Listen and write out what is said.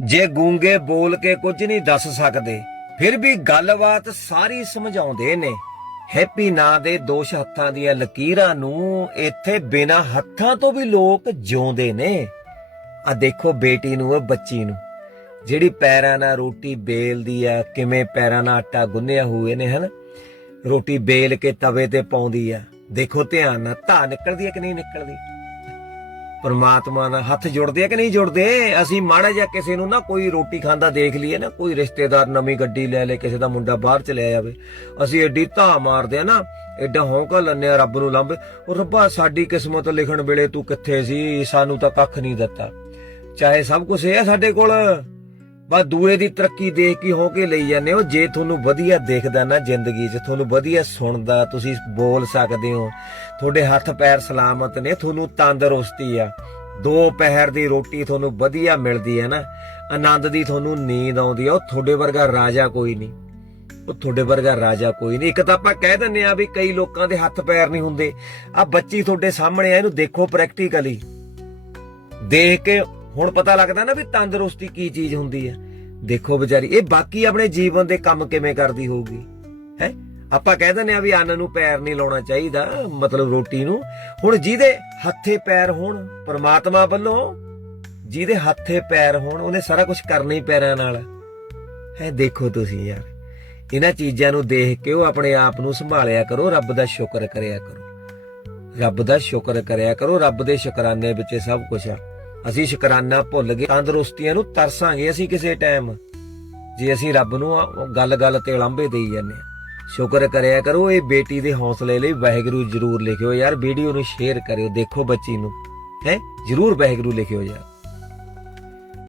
ਜੇ ਗੂੰਗੇ ਬੋਲ ਕੇ ਕੁਝ ਨਹੀਂ ਦੱਸ ਸਕਦੇ, ਫਿਰ ਵੀ ਗੱਲਬਾਤ ਸਾਰੀ ਸਮਝਾਉਂਦੇ ਨੇ। ਹੈਪੀ ਨਾਂ ਦੇ ਦੋਸ਼ ਹੱਥਾਂ ਦੀਆਂ ਲਕੀਰਾਂ ਨੂੰ ਇੱਥੇ ਬਿਨਾ ਹੱਥਾਂ ਤੋਂ ਵੀ ਲੋਕ ਜਿਉਂਦੇ ਨੇ। ਆ ਦੇਖੋ ਬੇਟੀ ਨੂੰ, ਉਹ ਬੱਚੀ ਨੂੰ। ਜਿਹੜੀ ਪੈਰਾਂ ਨਾਲ ਰੋਟੀ ਬੇਲਦੀ ਆ, ਕਿਵੇਂ ਪੈਰਾਂ ਨਾਲ ਆਟਾ ਗੁੰਨਿਆ ਹੋਏ ਨੇ, ਹਨ? ਰੋਟੀ ਬੇਲ ਕੇ ਤਵੇ ਤੇ ਪਾਉਂਦੀ ਆ। ਦੇਖੋ ਧਿਆਨ ਨਾਲ ਧਾ ਨਿਕਲਦੀ ਹੈ ਕਿ ਨਹੀਂ ਨਿਕਲਦੀ? ਪਰਮਾਤਮਾ ਨਾਲ ਹੱਥ ਜੁੜਦੇ ਆ ਕਿ ਨਹੀਂ ਜੁੜਦੇ? ਅਸੀਂ ਮਾੜਾ ਜਿਹਾ ਕਿਸੇ ਨੂੰ ਨਾ ਕੋਈ ਰੋਟੀ ਖਾਂਦਾ ਦੇਖ ਲਈਏ ਨਾ, ਕੋਈ ਰਿਸ਼ਤੇਦਾਰ ਨਵੀਂ ਗੱਡੀ ਲੈ ਲੈ, ਕਿਸੇ ਦਾ ਮੁੰਡਾ ਬਾਹਰ ਚਲਿਆ ਜਾਵੇ ਅਸੀਂ ਐਡੀ ਧਾ ਮਾਰਦੇ ਆ ਨਾ, ਐਡਾ ਹੌਂਕਾ ਲੰਨੇ ਆ ਰੱਬ ਨੂੰ ਲੰਬ। ਉਹ ਰੱਬਾ, ਸਾਡੀ ਕਿਸਮਤ ਲਿਖਣ ਵੇਲੇ ਤੂੰ ਕਿੱਥੇ ਸੀ? ਸਾਨੂੰ ਤਾਂ ਕੱਖ ਨਹੀਂ ਦਿੱਤਾ। ਚਾਹੇ ਸਭ ਕੁਝ ਇਹ ਆ ਸਾਡੇ ਕੋਲ। ਬਸ ਦੂਏ ਦੀ ਤਰੱਕੀ ਦੇਖ ਕੇ ਹੋ ਕੇ ਲਈ ਜਾਂਦੇ ਹੋ। ਜੇ ਤੁਹਾਨੂੰ ਵਧੀਆ ਦੇਖਦਾ ਨਾ ਜ਼ਿੰਦਗੀ 'ਚ, ਤੁਹਾਨੂੰ ਵਧੀਆ ਸੁਣਦਾ, ਤੁਸੀਂ ਬੋਲ ਸਕਦੇ ਹੋ। ਤੁਹਾਡੇ ਹੱਥ ਪੈਰ ਸਲਾਮਤ ਨੇ, ਤੁਹਾਨੂੰ ਤੰਦਰੁਸਤੀ ਆ। ਦੋ ਪਹਿਰ ਦੀ ਰੋਟੀ ਤੁਹਾਨੂੰ ਵਧੀਆ ਮਿਲਦੀ ਹੈ ਨਾ। ਆਨੰਦ ਦੀ ਤੁਹਾਨੂੰ ਨੀਂਦ ਆਉਂਦੀ ਆ। ਉਹ ਤੁਹਾਡੇ ਵਰਗਾ ਰਾਜਾ ਕੋਈ ਨਹੀਂ। ਉਹ ਤੁਹਾਡੇ ਵਰਗਾ ਰਾਜਾ ਕੋਈ ਨਹੀਂ। ਇੱਕ ਤਾਂ ਆਪਾਂ ਕਹਿ ਦਿੰਨੇ ਆ ਵੀ ਕਈ ਲੋਕਾਂ ਦੇ ਹੱਥ ਪੈਰ ਨਹੀਂ ਹੁੰਦੇ। ਆ ਬੱਚੀ ਤੁਹਾਡੇ ਸਾਹਮਣੇ ਆ, ਇਹਨੂੰ ਦੇਖੋ ਪ੍ਰੈਕਟੀਕਲੀ ਦੇਖ ਕੇ ਹੁਣ ਪਤਾ ਲੱਗਦਾ ਨਾ ਵੀ ਤੰਦਰੁਸਤੀ ਕੀ ਚੀਜ਼ ਹੁੰਦੀ ਹੈ। ਦੇਖੋ ਵਿਚਾਰੀ, ਇਹ ਬਾਕੀ ਆਪਣੇ ਜੀਵਨ ਦੇ ਕੰਮ ਕਿਵੇਂ ਕਰਦੀ ਹੋਊਗੀ? ਹੈ? ਆਪਾਂ ਕਹਿ ਦਿੰਦੇ ਆ ਵੀ ਅੰਨ ਨੂੰ ਪੈਰ ਨਹੀਂ ਲਾਉਣਾ ਚਾਹੀਦਾ, ਮਤਲਬ ਰੋਟੀ ਨੂੰ। ਹੁਣ ਜਿਹਦੇ ਹੱਥੇ ਪੈਰ ਹੋਣ, ਪ੍ਰਮਾਤਮਾ ਵੱਲੋਂ ਜਿਹਦੇ ਹੱਥੇ ਪੈਰ ਹੋਣ, ਉਹਨੇ ਸਾਰਾ ਕੁਝ ਕਰਨਾ ਹੀ ਪੈਰਾਂ ਨਾਲ। ਹੈ, ਦੇਖੋ ਤੁਸੀਂ ਯਾਰ। ਇਹਨਾਂ ਚੀਜ਼ਾਂ ਨੂੰ ਦੇਖ ਕੇ ਉਹ ਆਪਣੇ ਆਪ ਨੂੰ ਸੰਭਾਲਿਆ ਕਰੋ, ਰੱਬ ਦਾ ਸ਼ੁਕਰ ਕਰਿਆ ਕਰੋ। ਰੱਬ ਦਾ ਸ਼ੁਕਰ ਕਰਿਆ ਕਰੋ, ਰੱਬ ਦੇ ਸ਼ੁਕਰਾਨੇ ਵਿੱਚ ਸਭ ਕੁਝ ਆ। ਅਸੀਂ ਸ਼ੁਕਰਾਨਾ ਭੁੱਲ ਗਏ, ਤੰਦਰੁਸਤੀਆਂ ਨੂੰ ਤਰਸਾਂਗੇ ਅਸੀਂ ਕਿਸੇ ਟਾਈਮ। ਜੇ ਅਸੀਂ ਰੱਬ ਨੂੰ ਗੱਲ-ਗੱਲ ਤੇ ਲਾਂਭੇ ਦੇਈ ਜਾਂਦੇ ਆ। ਸ਼ੁਕਰ ਕਰਿਆ ਕਰੋ, ਇਹ ਬੇਟੀ ਦੇ ਹੌਸਲੇ ਲਈ ਵਾਹਿਗੁਰੂ ਜਰੂਰ ਲਿਖਿਓ ਯਾਰ, ਵੀਡੀਓ ਨੂੰ ਸ਼ੇਅਰ ਕਰਿਓ, ਦੇਖੋ ਬੱਚੀ ਨੂੰ। ਹੈ? ਜਰੂਰ ਵਾਹਿਗੁਰੂ ਲਿਖਿਓ ਯਾਰ।